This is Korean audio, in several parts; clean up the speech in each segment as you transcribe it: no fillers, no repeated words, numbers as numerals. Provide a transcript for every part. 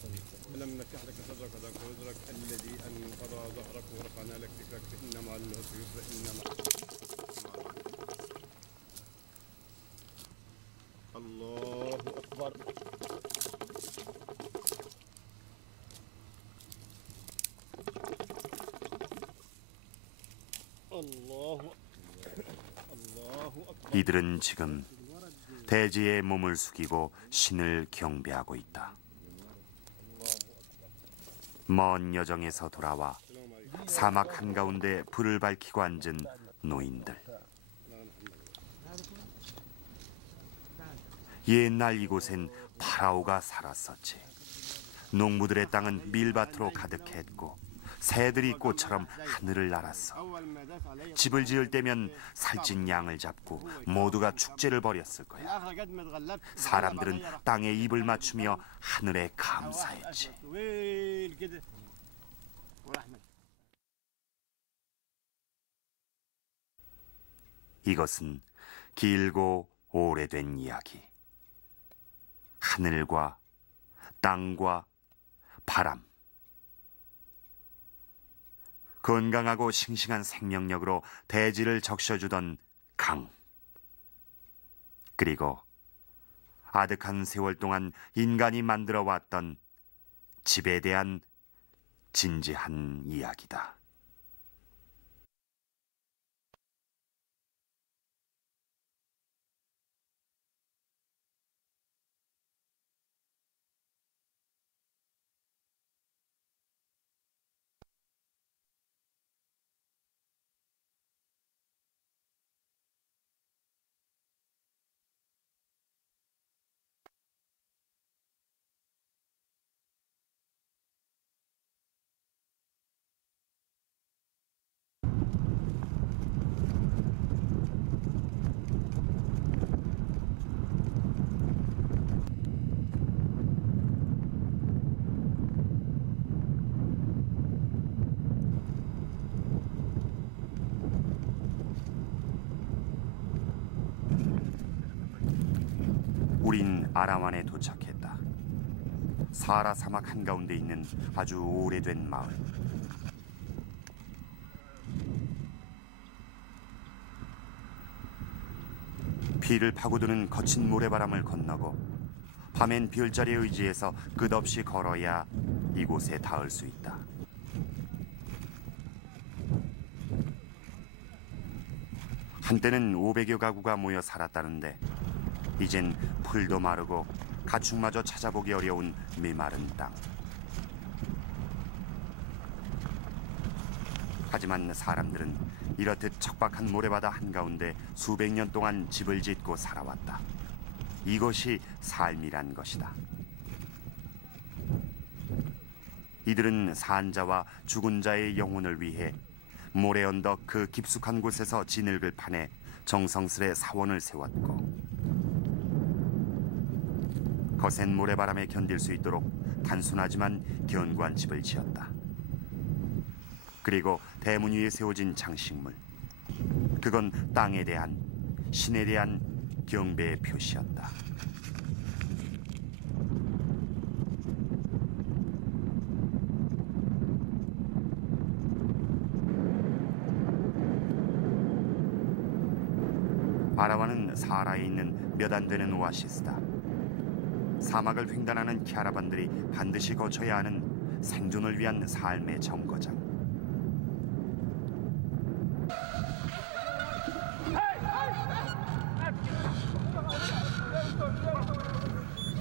ألم نشرح لك صدرك وذكرك الذي أنقض ظهرك ورفعنا لك ذكرك فإن مع العسر يسرا إن مع الله أكبر. 이들은 지금 대지에 몸을 숙이고 신을 경배하고 있다. 먼 여정에서 돌아와 사막 한가운데 불을 밝히고 앉은 노인들. 옛날 이곳엔 파라오가 살았었지. 농부들의 땅은 밀밭으로 가득했고 새들이 꽃처럼 하늘을 날았어. 집을 지을 때면 살찐 양을 잡고 모두가 축제를 벌였을 거야. 사람들은 땅에 입을 맞추며 하늘에 감사했지. 이것은 길고 오래된 이야기. 하늘과 땅과 바람. 건강하고 싱싱한 생명력으로 대지를 적셔주던 강. 그리고 아득한 세월 동안 인간이 만들어왔던 집에 대한 진지한 이야기다. 우린 아라완에 도착했다. 사하라 사막 한가운데 있는 아주 오래된 마을. 피를 파고드는 거친 모래바람을 건너고 밤엔 별자리에 의지해서 끝없이 걸어야 이곳에 닿을 수 있다. 한때는 500여 가구가 모여 살았다는데 이젠 풀도 마르고 가축마저 찾아보기 어려운 메마른 땅. 하지만 사람들은 이렇듯 척박한 모래바다 한가운데 수백 년 동안 집을 짓고 살아왔다. 이것이 삶이란 것이다. 이들은 산자와 죽은 자의 영혼을 위해 모래 언덕 그 깊숙한 곳에서 진흙을 파내 정성스레 사원을 세웠고 거센 모래바람에 견딜 수 있도록 단순하지만 견고한 집을 지었다. 그리고 대문 위에 세워진 장식물. 그건 땅에 대한, 신에 대한 경배의 표시였다. 아라완은 사하라에 있는 몇 안 되는 오아시스다. 사막을 횡단하는 캐러반들이 반드시 거쳐야 하는 생존을 위한 삶의 정거장.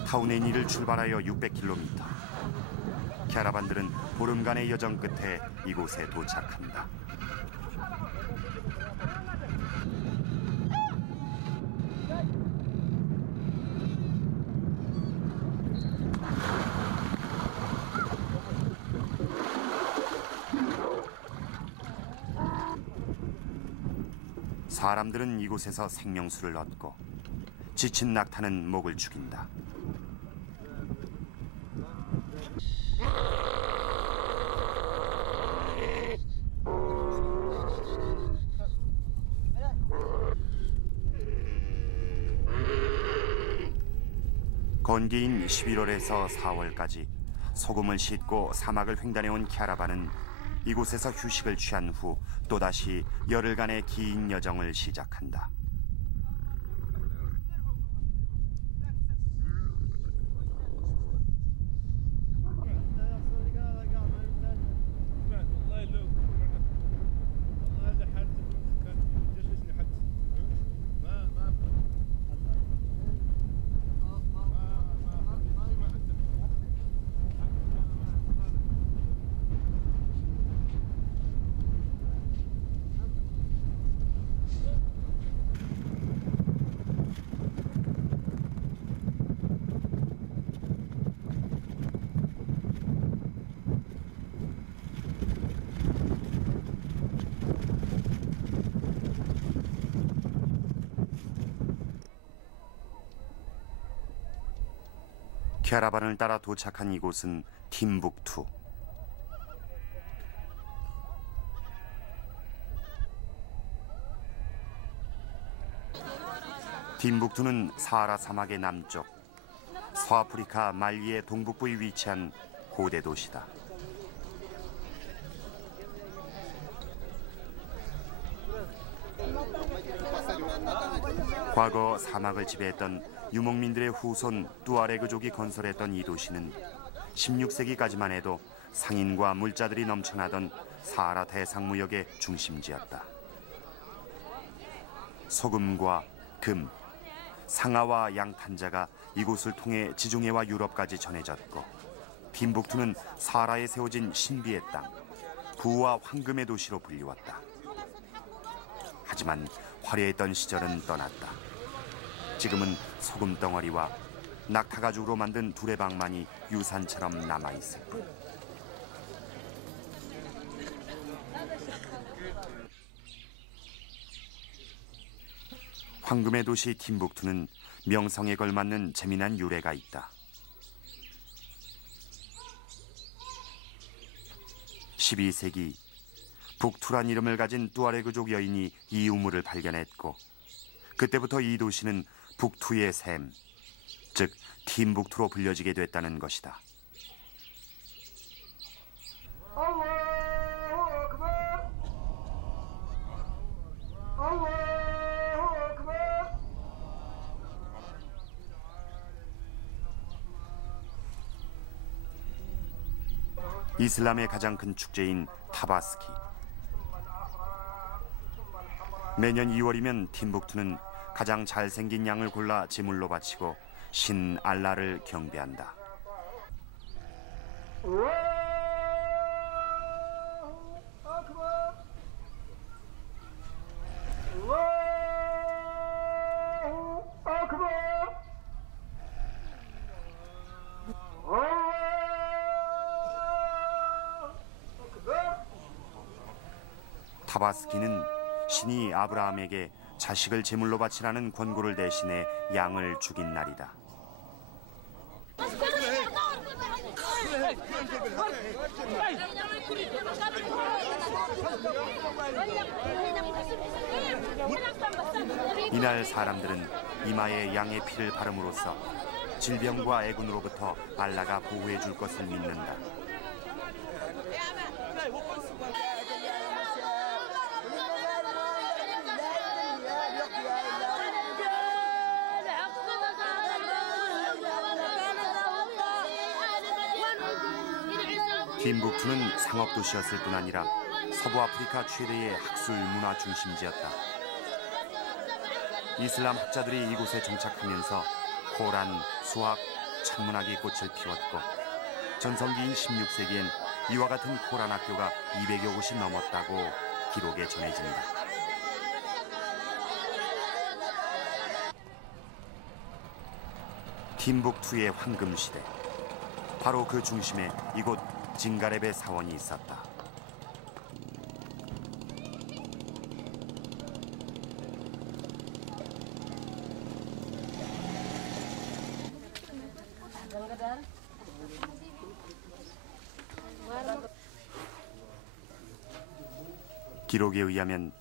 타우네니를 출발하여 600km. 캐러반들은 보름간의 여정 끝에 이곳에 도착한다. 사람들은 이곳에서 생명수를 얻고 지친 낙타는 목을 죽인다. 건기인 11월에서 4월까지 소금을 싣고 사막을 횡단해온 캐러반은 이곳에서 휴식을 취한 후 또다시 열흘간의 긴 여정을 시작한다. 캐러반을 따라 도착한 이곳은 팀북투. 팀북투는 사하라 사막의 남쪽, 서아프리카 말리의 동북부에 위치한 고대 도시다. 과거 사막을 지배했던 유목민들의 후손 뚜아레그족이 건설했던 이 도시는 16세기까지만 해도 상인과 물자들이 넘쳐나던 사하라 대상무역의 중심지였다. 소금과 금, 상아와 양탄자가 이곳을 통해 지중해와 유럽까지 전해졌고, 팀북투는 사하라에 세워진 신비의 땅, 부와 황금의 도시로 불리웠다. 하지만 화려했던 시절은 떠났다. 지금은 소금 덩어리와 낙타 가죽으로 만든 두레방만이 유산처럼 남아있을 뿐. 황금의 도시 팀북투는 명성에 걸맞는 재미난 유래가 있다. 12세기 북투란 이름을 가진 뚜아레그족 여인이 이 우물을 발견했고, 그때부터 이 도시는 북투의 샘, 즉 팀북투로 불려지게 됐다는 것이다. 이슬람의 가장 큰 축제인 타바스키. 매년 2월이면 팀북투는 가장 잘생긴 양을 골라 제물로 바치고 신 알라를 경배한다. 타바스키는 신이 아브라함에게 자식을 제물로 바치라는 권고를 대신해 양을 죽인 날이다. 이날 사람들은 이마에 양의 피를 바름으로써 질병과 애군으로부터 알라가 보호해 줄 것을 믿는다. 팀북투는 상업도시였을 뿐 아니라 서부 아프리카 최대의 학술 문화 중심지였다. 이슬람 학자들이 이곳에 정착하면서 코란, 수학, 천문학이 꽃을 피웠고, 전성기인 16세기엔 이와 같은 코란 학교가 200여 곳이 넘었다고 기록에 전해진다. 팀북투의 황금시대, 바로 그 중심에 이곳 징가렙의 사원이 있었다. 기록에 의하면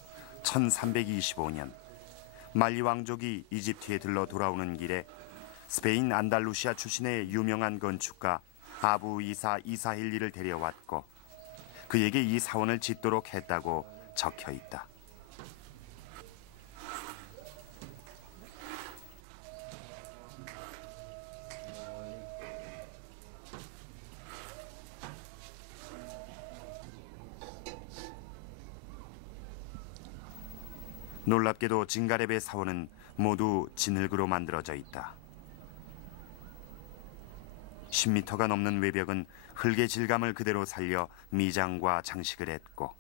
1325년 말리 왕족이 이집트에 들러 돌아오는 길에 스페인 안달루시아 출신의 유명한 건축가 아부 이사 이사힐리를 데려왔고 그에게 이 사원을 짓도록 했다고 적혀 있다. 놀랍게도 진가렙의 사원은 모두 진흙으로 만들어져 있다. 10m가 넘는 외벽은 흙의 질감을 그대로 살려 미장과 장식을 했고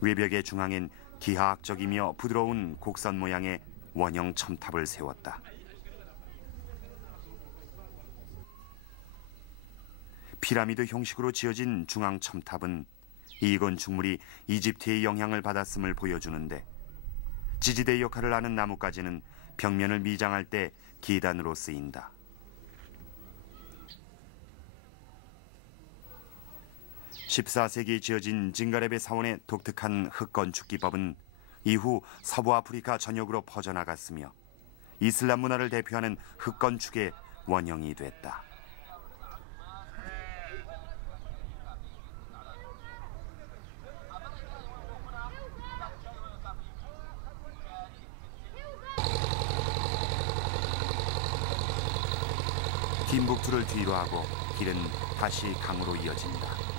외벽의 중앙엔 기하학적이며 부드러운 곡선 모양의 원형 첨탑을 세웠다. 피라미드 형식으로 지어진 중앙 첨탑은 이 건축물이 이집트의 영향을 받았음을 보여주는데 지지대 역할을 하는 나뭇가지는 벽면을 미장할 때 기단으로 쓰인다. 14세기에 지어진 진가렙의 사원의 독특한 흙건축 기법은 이후 서부 아프리카 전역으로 퍼져나갔으며 이슬람 문화를 대표하는 흙건축의 원형이 됐다. 팀북투를 뒤로 하고 길은 다시 강으로 이어진다.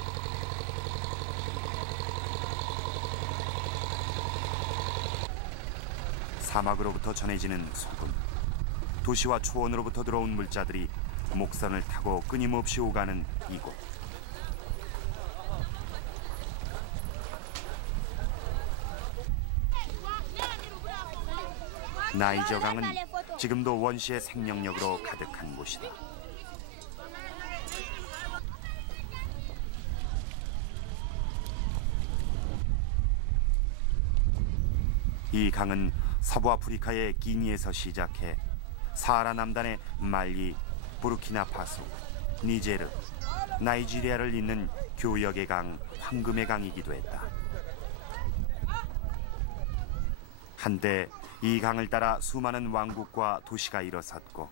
사막으로부터 전해지는 소금, 도시와 초원으로부터 들어온 물자들이 목선을 타고 끊임없이 오가는 이곳. 나이저 강은 지금도 원시의 생명력으로 가득한 곳이다. 이 강은 서부 아프리카의 기니에서 시작해 사하라 남단의 말리, 부르키나파소, 니제르, 나이지리아를 잇는 교역의 강, 황금의 강이기도 했다. 한때 이 강을 따라 수많은 왕국과 도시가 일어섰고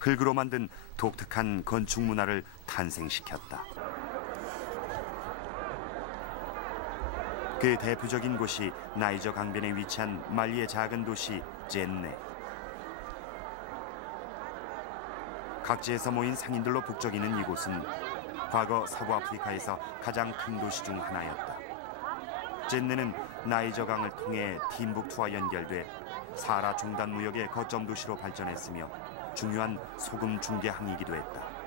흙으로 만든 독특한 건축 문화를 탄생시켰다. 그 대표적인 곳이 나이저 강변에 위치한 말리의 작은 도시 젠네. 각지에서 모인 상인들로 북적이는 이곳은 과거 서부 아프리카에서 가장 큰 도시 중 하나였다. 젠네는 나이저 강을 통해 팀북투와 연결돼 사하라 종단 무역의 거점 도시로 발전했으며 중요한 소금 중개항이기도 했다.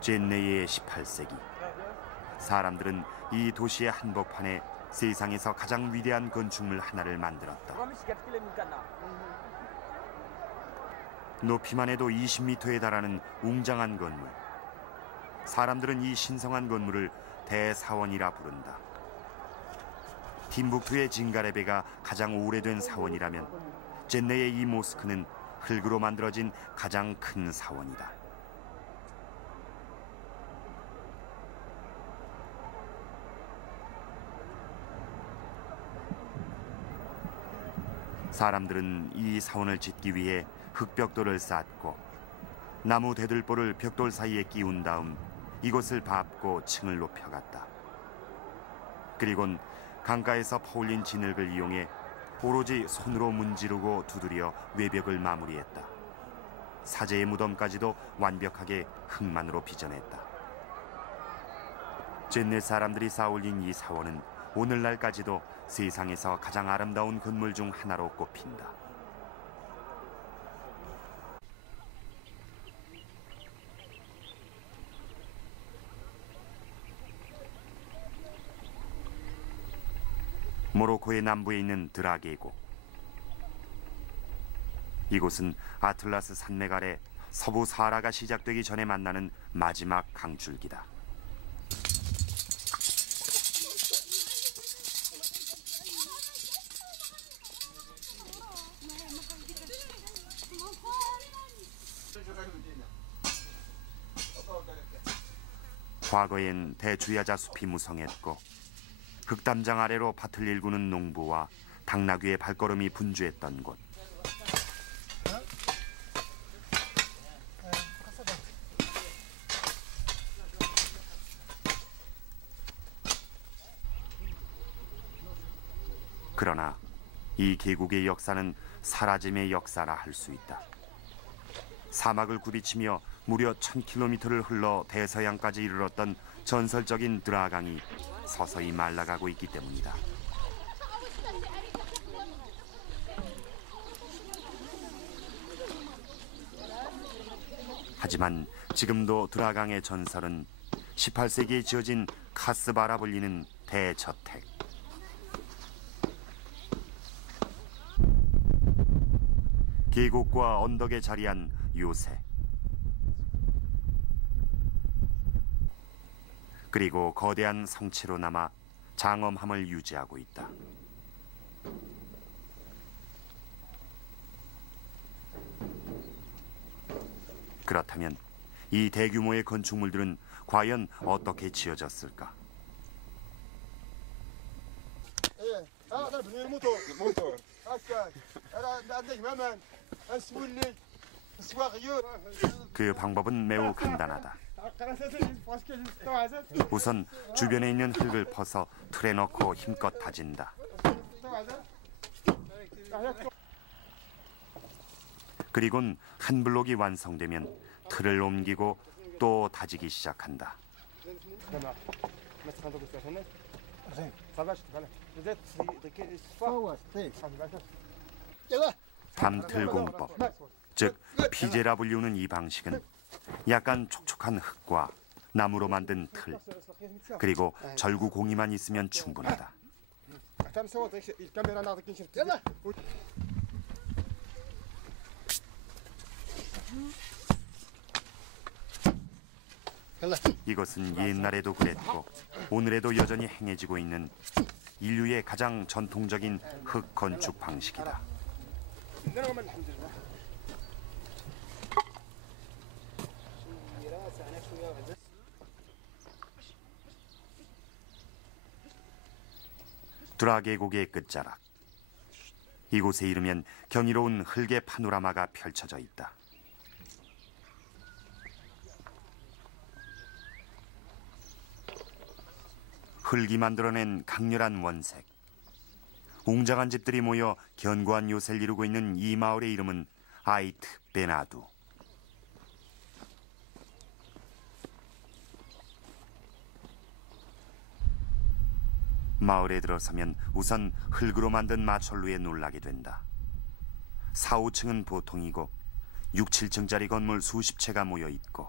젠네의 18세기 사람들은 이 도시의 한복판에 세상에서 가장 위대한 건축물 하나를 만들었다. 높이만 해도 20m에 달하는 웅장한 건물. 사람들은 이 신성한 건물을 대사원이라 부른다. 팀북투의 진가레베가 가장 오래된 사원이라면 젠네의 이 모스크는 흙으로 만들어진 가장 큰 사원이다. 사람들은 이 사원을 짓기 위해 흙벽돌을 쌓고 나무 대들보를 벽돌 사이에 끼운 다음 이곳을 밟고 층을 높여갔다. 그리곤 강가에서 퍼올린 진흙을 이용해 오로지 손으로 문지르고 두드려 외벽을 마무리했다. 사제의 무덤까지도 완벽하게 흙만으로 빚어냈다. 젠네 사람들이 쌓아올린 이 사원은 오늘날까지도 세상에서 가장 아름다운 건물 중 하나로 꼽힌다. 모로코의 남부에 있는 드라게고. 이곳은 아틀라스 산맥 아래 서부 사하라가 시작되기 전에 만나는 마지막 강줄기다. 과거엔 대주야자 숲이 무성했고 흙담장 아래로 밭을 일구는 농부와 당나귀의 발걸음이 분주했던 곳. 그러나 이 계곡의 역사는 사라짐의 역사라 할 수 있다. 사막을 굽이치며 무려 1000km를 흘러 대서양까지 이르렀던 전설적인 드라강이 서서히 말라가고 있기 때문이다. 하지만 지금도 드라강의 전설은 18세기에 지어진 카스바라 불리는 대저택. 계곡과 언덕에 자리한 요새. 그리고 거대한 성체로 남아 장엄함을 유지하고 있다. 그렇다면 이 대규모의 건축물들은 과연 어떻게 지어졌을까? 그 방법은 매우 간단하다. 우선 주변에 있는 흙을 퍼서 틀에 넣고 힘껏 다진다. 그리곤 한 블록이 완성되면 틀을 옮기고 또 다지기 시작한다. 밤틀 공법, 즉 피제라 불리우는 이 방식은 약간 촉촉한 흙과 나무로 만든 틀, 그리고 절구 공이만 있으면 충분하다. 이것은 옛날에도 그랬고 오늘에도 여전히 행해지고 있는 인류의 가장 전통적인 흙 건축 방식이다. 드라 계곡의 끝자락. 이곳에 이르면 경이로운 흙의 파노라마가 펼쳐져 있다. 흙이 만들어낸 강렬한 원색. 웅장한 집들이 모여 견고한 요새를 이루고 있는 이 마을의 이름은 아이트 베나두. 마을에 들어서면 우선 흙으로 만든 마철루에 놀라게 된다. 4, 5층은 보통이고 6, 7층짜리 건물 수십 채가 모여 있고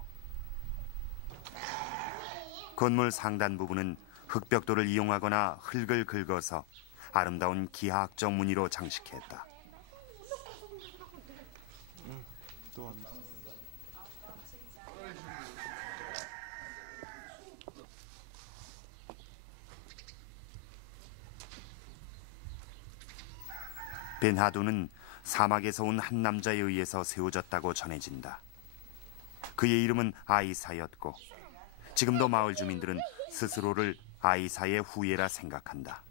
건물 상단 부분은 흙벽돌을 이용하거나 흙을 긁어서 아름다운 기하학적 무늬로 장식했다. 벤하두는 사막에서 온 한 남자에 의해서 세워졌다고 전해진다. 그의 이름은 아이사였고 지금도 마을 주민들은 스스로를 아이사의 후예라 생각한다.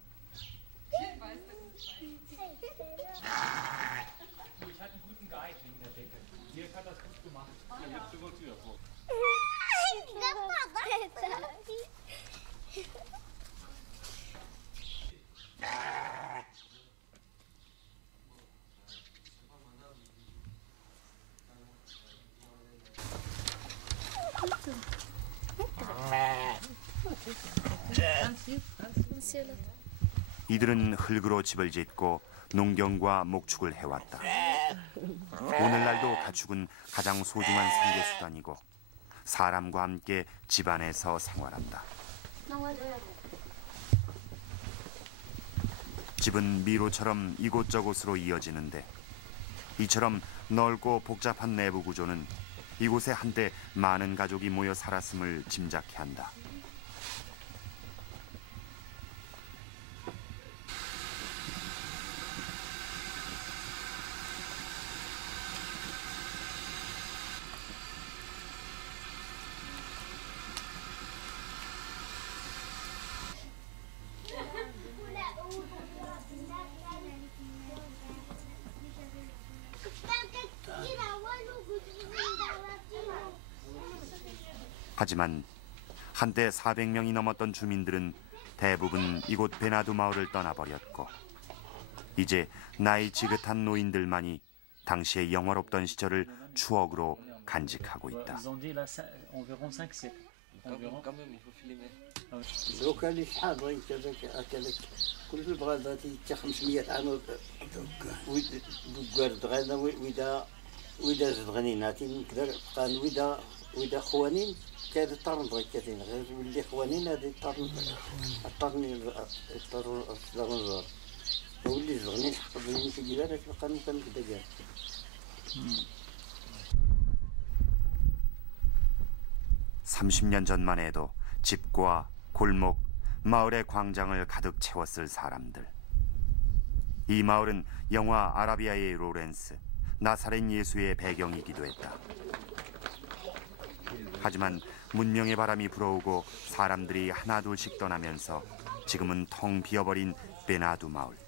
이들은 흙으로 집을 짓고 농경과 목축을 해왔다. 오늘날도 가축은 가장 소중한 생계수단이고 사람과 함께 집안에서 생활한다. 집은 미로처럼 이곳저곳으로 이어지는데 이처럼 넓고 복잡한 내부 구조는 이곳에 한때 많은 가족이 모여 살았음을 짐작케 한다. 하지만 한때 400명이 넘었던 주민들은 대부분 이곳 베나두 마을을 떠나버렸고 이제 나이 지긋한 노인들만이 당시의 영화롭던 시절을 추억으로 간직하고 있다. لو كان لي شحال بغيت كذاك كل البغادات حتى 500 عام وقارد غانا وإذا زد غنيناتي نقدر بقى وإذا خوانين كاد طارن بغيت كاتين غير ولي خوانين هذه طارني الزار ولي زغنين حفظ لي في جبال بقى نكمل كذا كاع 30년 전만 해도 집과 골목, 마을의 광장을 가득 채웠을 사람들. 이 마을은 영화 아라비아의 로렌스, 나사렛 예수의 배경이기도 했다. 하지만 문명의 바람이 불어오고 사람들이 하나둘씩 떠나면서 지금은 텅 비어버린 베나두 마을.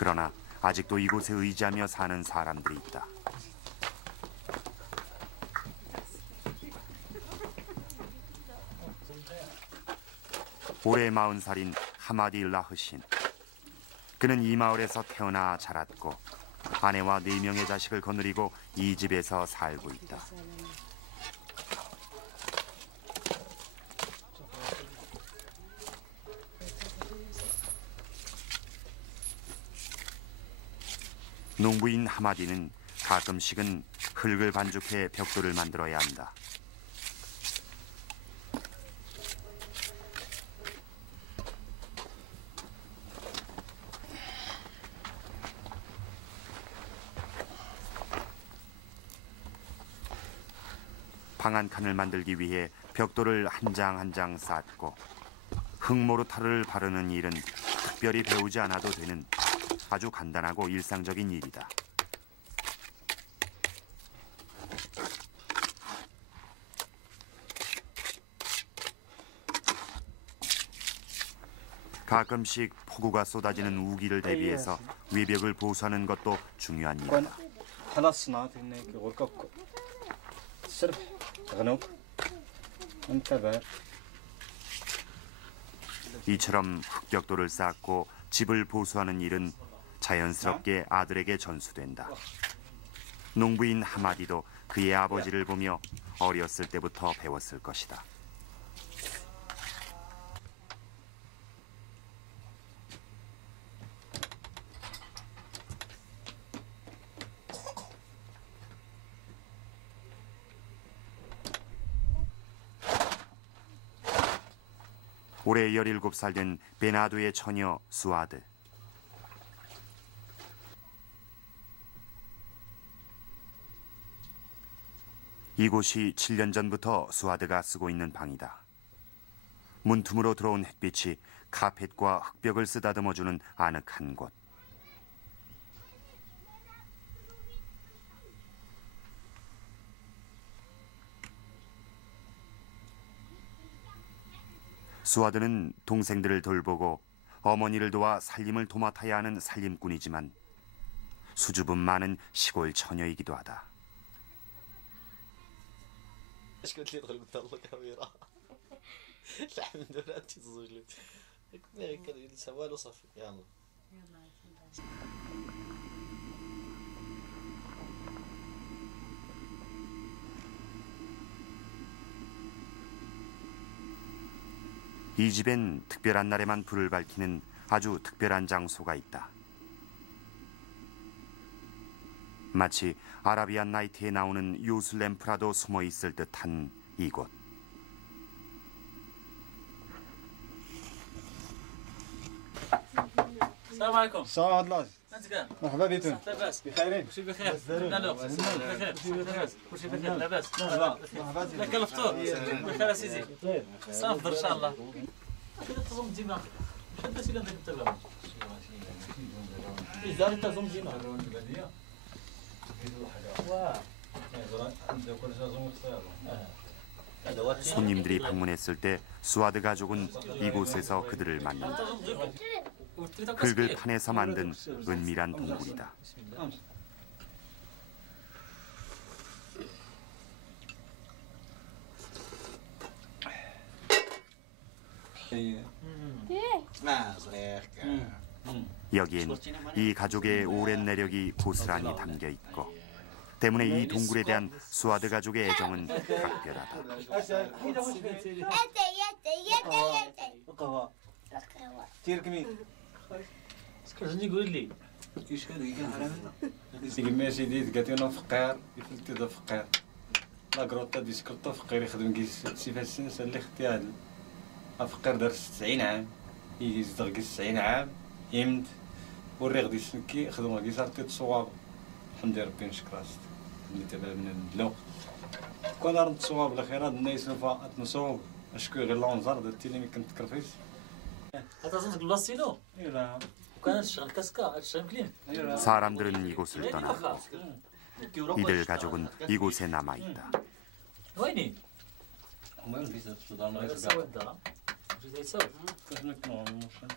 그러나 아직도 이곳에 의지하며 사는 사람들이 있다. 올해 40살인 하마디 라흐신. 그는 이 마을에서 태어나 자랐고 아내와 4명의 자식을 거느리고 이 집에서 살고 있다. 농부인 하마디는 가끔씩은 흙을 반죽해 벽돌을 만들어야 한다. 방 한 칸을 만들기 위해 벽돌을 한 장 한 장 쌓고 흙모르타르를 바르는 일은 특별히 배우지 않아도 되는 아주 간단하고 일상적인 일이다. 가끔씩 폭우가 쏟아지는 우기를 대비해서 외벽을 보수하는 것도 중요한 일이다. 이처럼 흙벽돌을 쌓고 집을 보수하는 일은 자연스럽게 아들에게 전수된다. 농부인 하마디도 그의 아버지를 보며 어렸을 때부터 배웠을 것이다. 올해 17살 된 베나두의 처녀 수아드. 이곳이 7년 전부터 수아드가 쓰고 있는 방이다. 문틈으로 들어온 햇빛이 카펫과 흙벽을 쓰다듬어주는 아늑한 곳. 수아드는 동생들을 돌보고 어머니를 도와 살림을 도맡아야 하는 살림꾼이지만 수줍음 많은 시골 처녀이기도 하다. قلت لي دخل قلت الله كاميرا الحمد لله انت تزوج لي كان سوالو صافي يلا 이 집엔 특별한 날에만 불을 밝히는 아주 특별한 장소가 있다. 마치 아라비안 나이트에 나오는 요술 램프라도 숨어 있을 듯한 이곳. السلام عليكم. السلام ورحمة الله. انت كان مرحبا بكم. لاباس بخيرين؟ كلشي بخير. لا لا بخير كلشي بخير لاباس لك الفطور بخير سيدي صافي ان شاء الله كذا تظن ديما شنو سيدي عندك التلفون زار انت زوم زينه 와 손님들이 방문했을 때 수아드 가족은 이곳에서 그들을 만난다. 흙을 파내서 만든 은밀한 동굴이다. 여기엔 이 가족의 오랜 내력이 고스란히 담겨 있고 때문에 이 동굴에 대한 수아드 가족의 애정은 각별하다. شنو يقول لي كما سيدي تقاتينا فقير يفلتي ذا فقير لا كروطا دي سكرتو فقير يخدم كيس سيفا السنس اللي اختي هذا فقير دار 90 عام يجي يزدغ 90 عام يمد وري غادي يسنكي خدمه كي صارت تصواب الحمد لله ربي نشكر راسك اللي تبع من الدلو كون راه تصواب الخيرات الناس نفا نصوب اشكو غير لونزار درتي لي كنت كرفيس هذا صدق بلاصتينو ايوا وكان شغل كاسكا شغل كلين 사람들은 이곳을 떠나고 이들 가족은 이곳에 남아 있다. ويني ما نبيش السودان ما سوى انت جيت يسوي كيف نكمل المشكل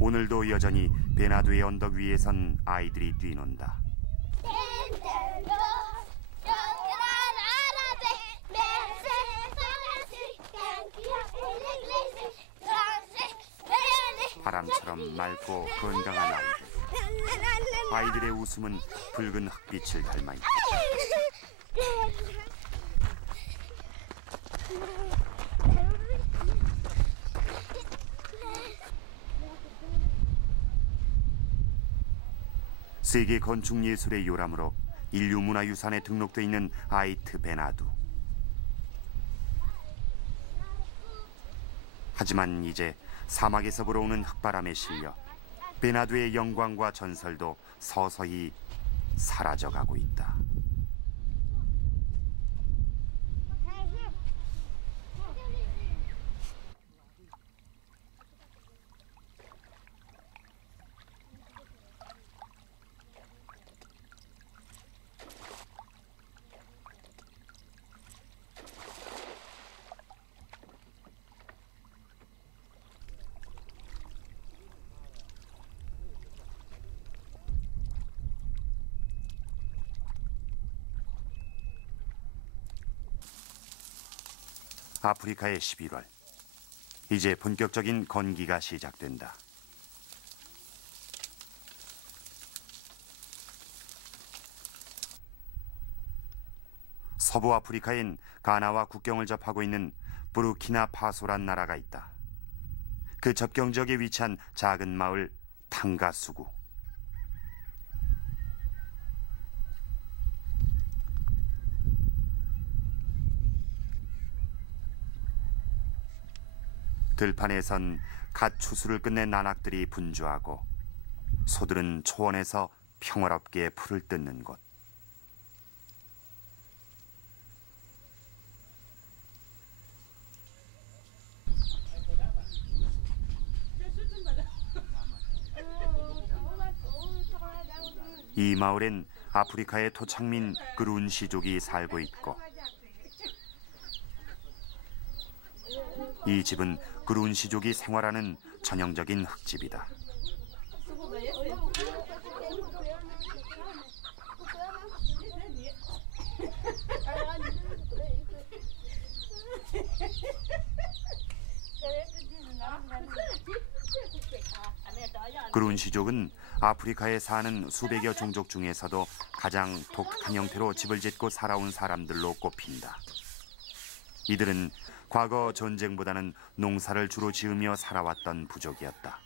오늘도 여전히 베나두의 언덕 위에선 아이들이 뛰논다. 바람처럼 맑고 건강한 아이들. 아이들의 웃음은 붉은 흙빛을 닮아 있다. 세계 건축 예술의 요람으로 인류 문화유산에 등록돼 있는 아이트 베나두. 하지만 이제 사막에서 불어오는 흙바람에 실려 베나두의 영광과 전설도 서서히 사라져가고 있다. 아프리카의 11월. 이제 본격적인 건기가 시작된다. 서부 아프리카엔 가나와 국경을 접하고 있는 부르키나파소란 나라가 있다. 그 접경 지역에 위치한 작은 마을 탕가수구. 들판에선 갓 추수를 끝낸 나낙들이 분주하고 소들은 초원에서 평화롭게 풀을 뜯는 곳. 이 마을엔 아프리카의 토착민 그룬시족이 살고 있고 이 집은 그룬시족이 생활하는 전형적인 흙집이다. 그룬시족은 아프리카에 사는 수백여 종족 중에서도 가장 독특한 형태로 집을 짓고 살아온 사람들로 꼽힌다. 이들은 과거 전쟁보다는 농사를 주로 지으며 살아왔던 부족이었다.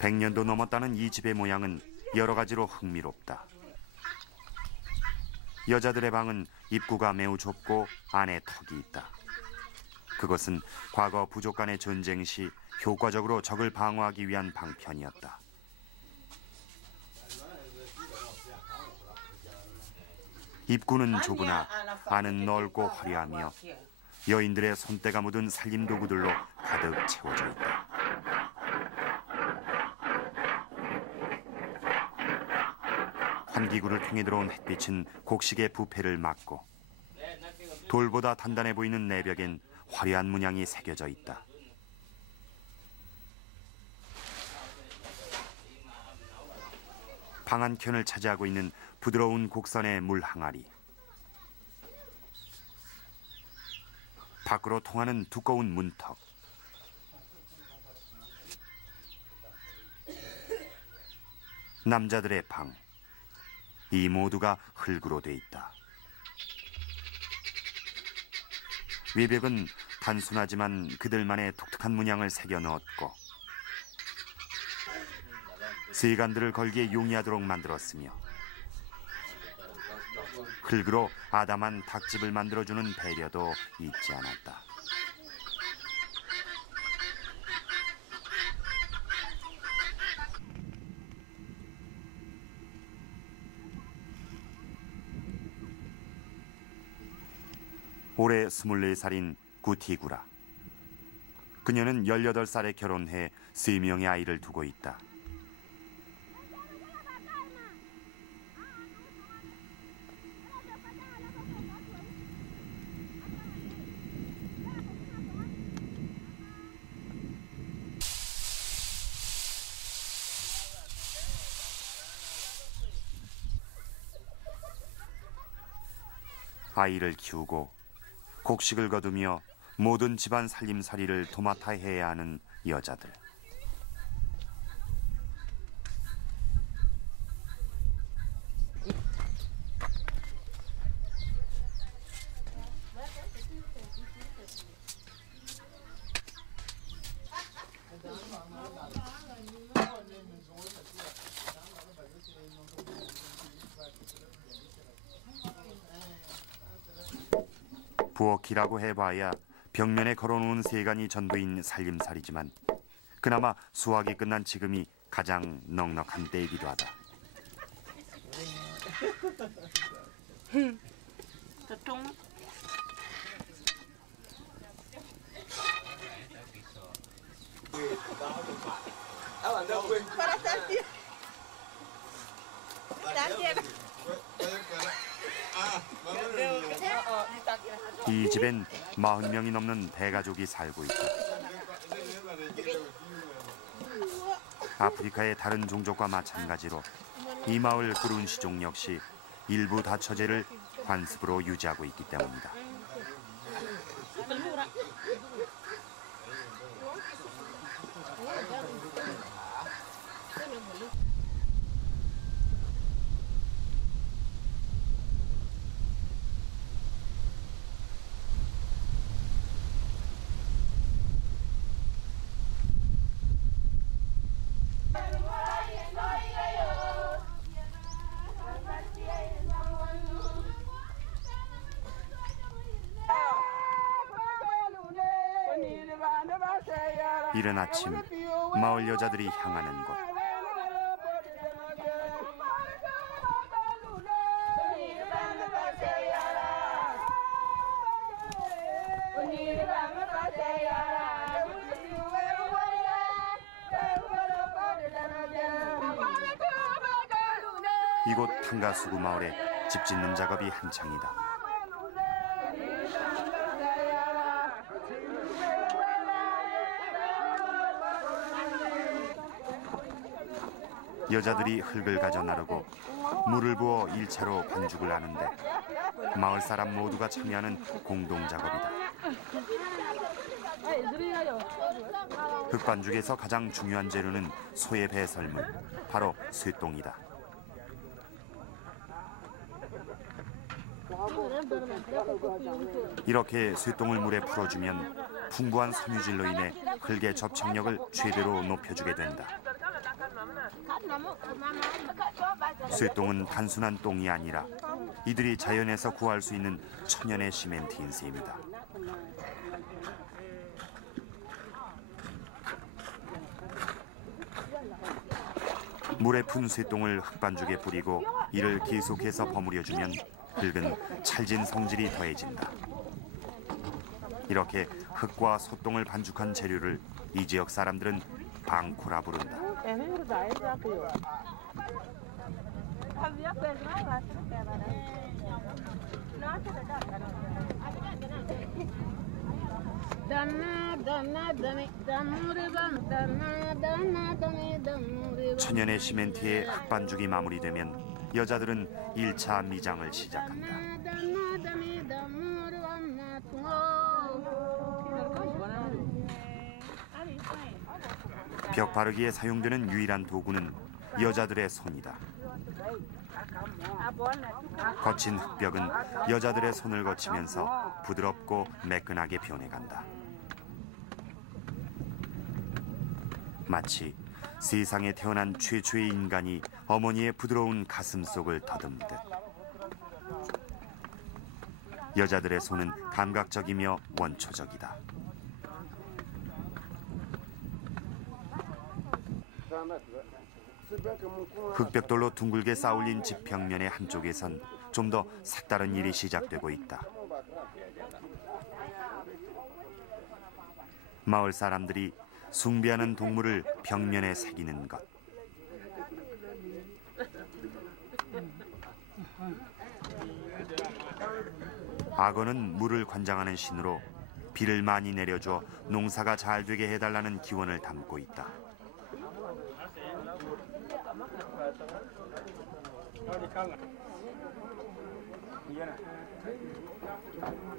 (100년도) 넘었다는 이 집의 모양은 여러 가지로 흥미롭다. 여자들의 방은 입구가 매우 좁고 안에 턱이 있다. 그것은 과거 부족 간의 전쟁 시 효과적으로 적을 방어하기 위한 방편이었다. 입구는 좁으나 안은 넓고 화려하며 여인들의 손때가 묻은 살림 도구들로 가득 채워져 있다. 환기구를 통해 들어온 햇빛은 곡식의 부패를 막고 돌보다 단단해 보이는 내벽엔 화려한 문양이 새겨져 있다. 방 한켠을 차지하고 있는 부드러운 곡선의 물 항아리. 밖으로 통하는 두꺼운 문턱. 남자들의 방. 이 모두가 흙으로 돼 있다. 외벽은 단순하지만 그들만의 독특한 문양을 새겨 넣었고 세간들을 걸기에 용이하도록 만들었으며 흙으로 아담한 닭집을 만들어주는 배려도 잊지 않았다. 올해 24살인 구티구라. 그녀는 18살에 결혼해 3명의 아이를 두고 있다. 아이를 키우고 곡식을 거두며 모든 집안 살림살이를 도맡아 해야 하는 여자들. 부엌이라고 해봐야 벽면에 걸어놓은 세간이 전부인 살림살이지만 그나마 수확이 끝난 지금이 가장 넉넉한 때이기도 하다. 이 집엔 40명이 넘는 대가족이 살고 있다. 아프리카의 다른 종족과 마찬가지로 이 마을 그룬시족 역시 일부 다처제를 관습으로 유지하고 있기 때문이다. 이른 아침 마을 여자들이 향하는 곳. 이곳 탕가수구 마을에 집 짓는 작업이 한창이다. 여자들이 흙을 가져 나르고 물을 부어 1차로 반죽을 하는데 마을 사람 모두가 참여하는 공동 작업이다. 흙반죽에서 가장 중요한 재료는 소의 배설물, 바로 쇠똥이다. 이렇게 쇠똥을 물에 풀어주면 풍부한 섬유질로 인해 흙의 접착력을 최대로 높여주게 된다. 쇠똥은 단순한 똥이 아니라 이들이 자연에서 구할 수 있는 천연의 시멘트인 셈이다. 물에 푼 쇠똥을 흙반죽에 뿌리고 이를 계속해서 버무려주면 흙은 찰진 성질이 더해진다. 이렇게 흙과 소똥을 반죽한 재료를 이 지역 사람들은 방코라 부른다. 천연의 시멘트에 흙반죽이 마무리되면 여자들은 1차 미장을 시작한다. 벽 바르기에 사용되는 유일한 도구는 여자들의 손이다. 거친 흙벽은 여자들의 손을 거치면서 부드럽고 매끈하게 변해간다. 마치 세상에 태어난 최초의 인간이 어머니의 부드러운 가슴 속을 더듬듯. 여자들의 손은 감각적이며 원초적이다. 흙벽돌로 둥글게 쌓아올린 집 벽면의 한쪽에선 좀 더 색다른 일이 시작되고 있다. 마을 사람들이 숭배하는 동물을 벽면에 새기는 것. 악어는 물을 관장하는 신으로 비를 많이 내려줘 농사가 잘 되게 해달라는 기원을 담고 있다.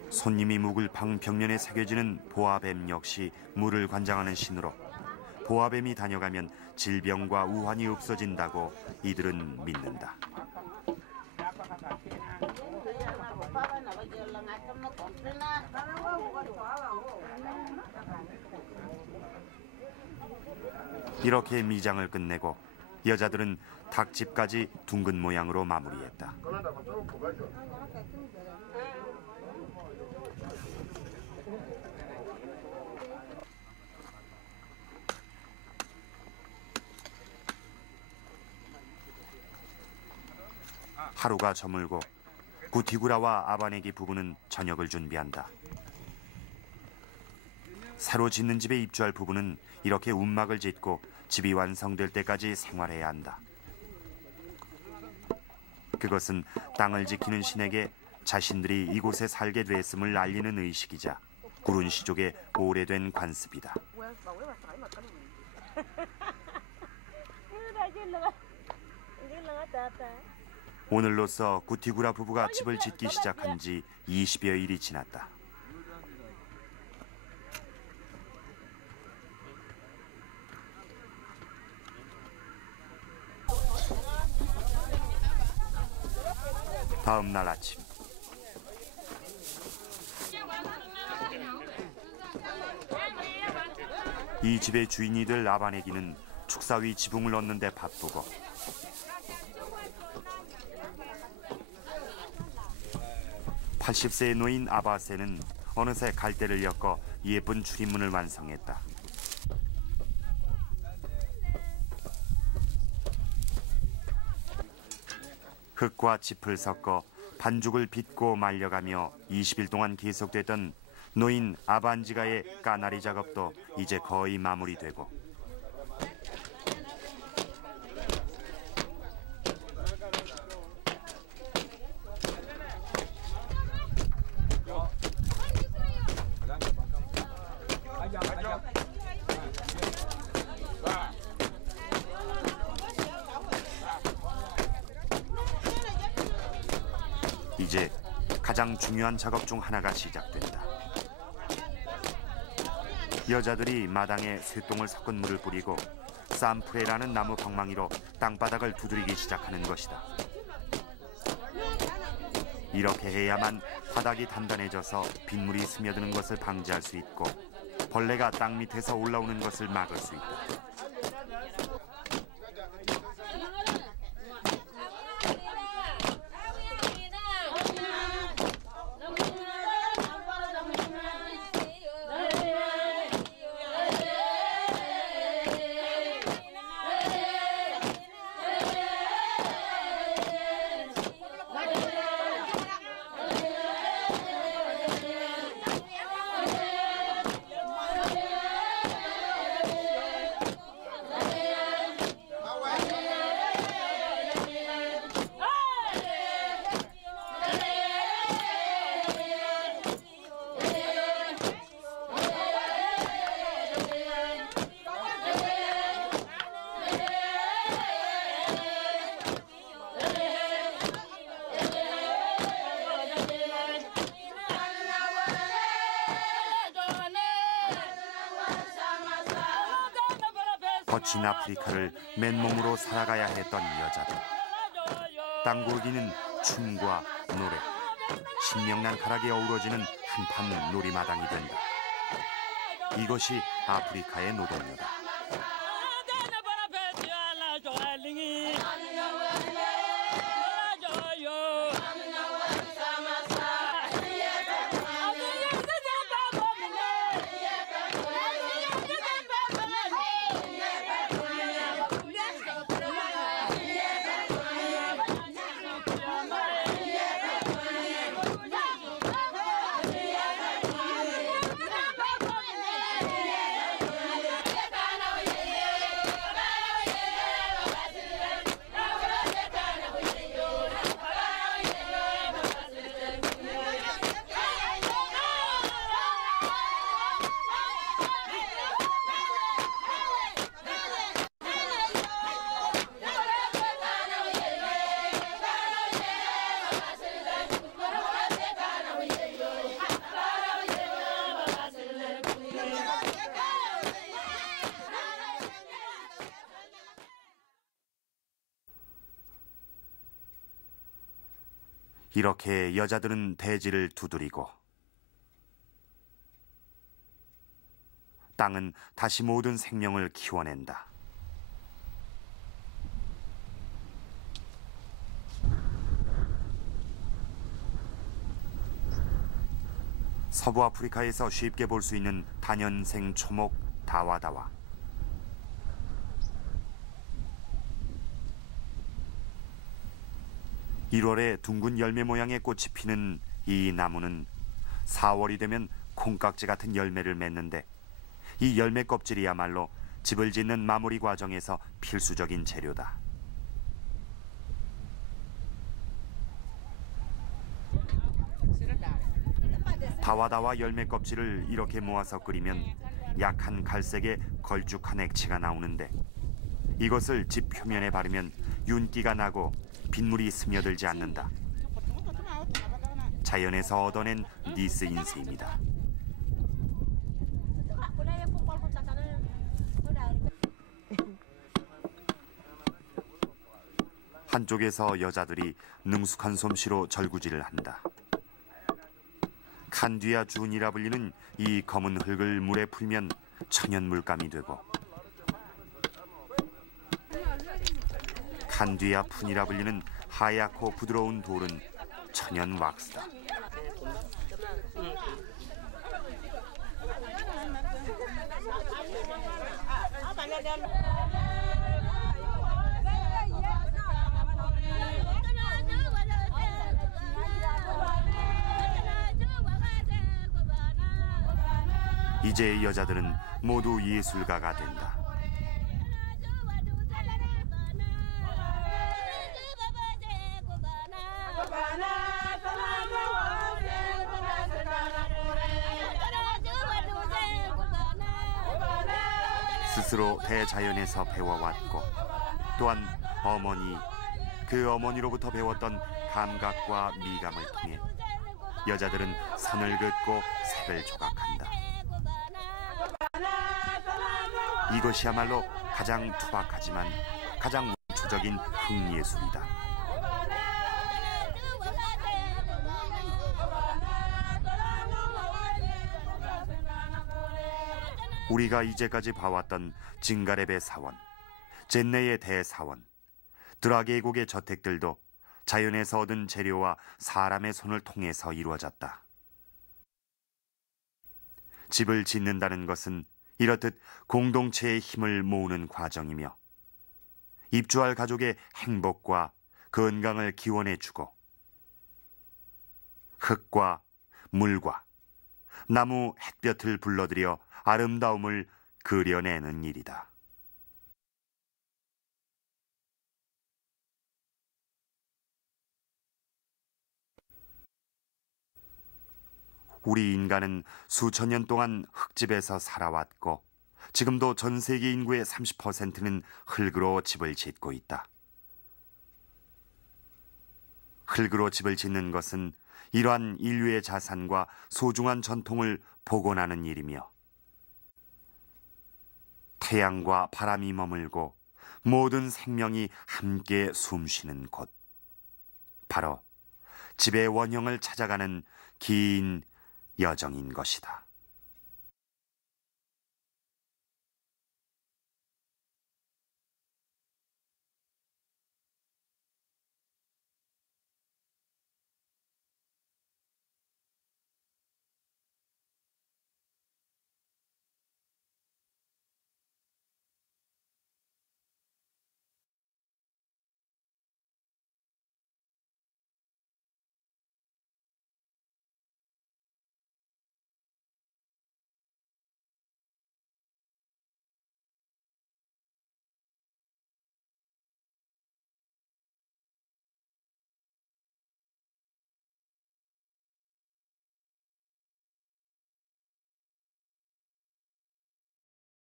손님이 묵을 방 벽면에 새겨지는 보아뱀 역시 물을 관장하는 신으로 보아뱀이 다녀가면 질병과 우환이 없어진다고 이들은 믿는다. 이렇게 미장을 끝내고 여자들은 닭집까지 둥근 모양으로 마무리했다. 하루가 저물고 구티구라와 아바네기 부부는 저녁을 준비한다. 새로 짓는 집에 입주할 부부는 이렇게 움막을 짓고 집이 완성될 때까지 생활해야 한다. 그것은 땅을 지키는 신에게 자신들이 이곳에 살게 됐음을 알리는 의식이자 구룬시족의 오래된 관습이다. 오늘로써 구티구라 부부가 집을 짓기 시작한 지 20여일이 지났다. 다음 날 아침. 이 집의 주인이 될 아바네기는 축사위 지붕을 얻는 데 바쁘고 (80세의) 노인 아바세는 어느새 갈대를 엮어 예쁜 출입문을 완성했다. 흙과 짚을 섞어 반죽을 빚고 말려가며 20일 동안 계속됐던 노인 아반지가의 까나리 작업도 이제 거의 마무리되고 이제 가장 중요한 작업 중 하나가 시작된다. 여자들이 마당에 쇠똥을 섞은 물을 뿌리고 쌈프레라는 나무 방망이로 땅바닥을 두드리기 시작하는 것이다. 이렇게 해야만 바닥이 단단해져서 빗물이 스며드는 것을 방지할 수 있고 벌레가 땅 밑에서 올라오는 것을 막을 수 있다. 거친 아프리카를 맨몸으로 살아가야 했던 여자들. 땅굴기는 춤과 노래, 신명난칼하게 어우러지는 한판 놀이마당이 된다. 이것이 아프리카의 노동요다. 이렇게 여자들은 대지를 두드리고 땅은 다시 모든 생명을 키워낸다. 서부 아프리카에서 쉽게 볼 수 있는 다년생 초목 다와다와. (1월에) 둥근 열매 모양의 꽃이 피는 이 나무는 4월이 되면 콩깍지 같은 열매를 맺는데, 이 열매 껍질이야말로 집을 짓는 마무리 과정에서 필수적인 재료다. 다와다와 열매 껍질을 이렇게 모아서 끓이면 약한 갈색의 걸쭉한 액체가 나오는데, 이것을 집 표면에 바르면 윤기가 나고 빗물이 스며들지 않는다. 자연에서 얻어낸 니스 인세입니다. 한쪽에서 여자들이 능숙한 솜씨로 절구질을 한다. 칸디아 준이라 불리는 이 검은 흙을 물에 풀면 천연 물감이 되고, 칸디아 푼이라 불리는 하얗고 부드러운 돌은 천연 왁스다. 이제 여자들은 모두 예술가가 된다. 스스로 대자연에서 배워왔고, 또한 어머니, 그 어머니로부터 배웠던 감각과 미감을 통해 여자들은 선을 긋고 색을 조각한다. 이것이야말로 가장 투박하지만 가장 원초적인 흙예술이다. 우리가 이제까지 봐왔던 징가랩의 사원, 젠네의 대사원, 드라계곡의 저택들도 자연에서 얻은 재료와 사람의 손을 통해서 이루어졌다. 집을 짓는다는 것은 이렇듯 공동체의 힘을 모으는 과정이며, 입주할 가족의 행복과 건강을 기원해주고, 흙과 물과 나무 햇볕을 불러들여 아름다움을 그려내는 일이다. 우리 인간은 수천 년 동안 흙집에서 살아왔고, 지금도 전 세계 인구의 30%는 흙으로 집을 짓고 있다. 흙으로 집을 짓는 것은 이러한 인류의 자산과 소중한 전통을 복원하는 일이며, 태양과 바람이 머물고 모든 생명이 함께 숨쉬는 곳. 바로 집의 원형을 찾아가는 긴 여정인 것이다.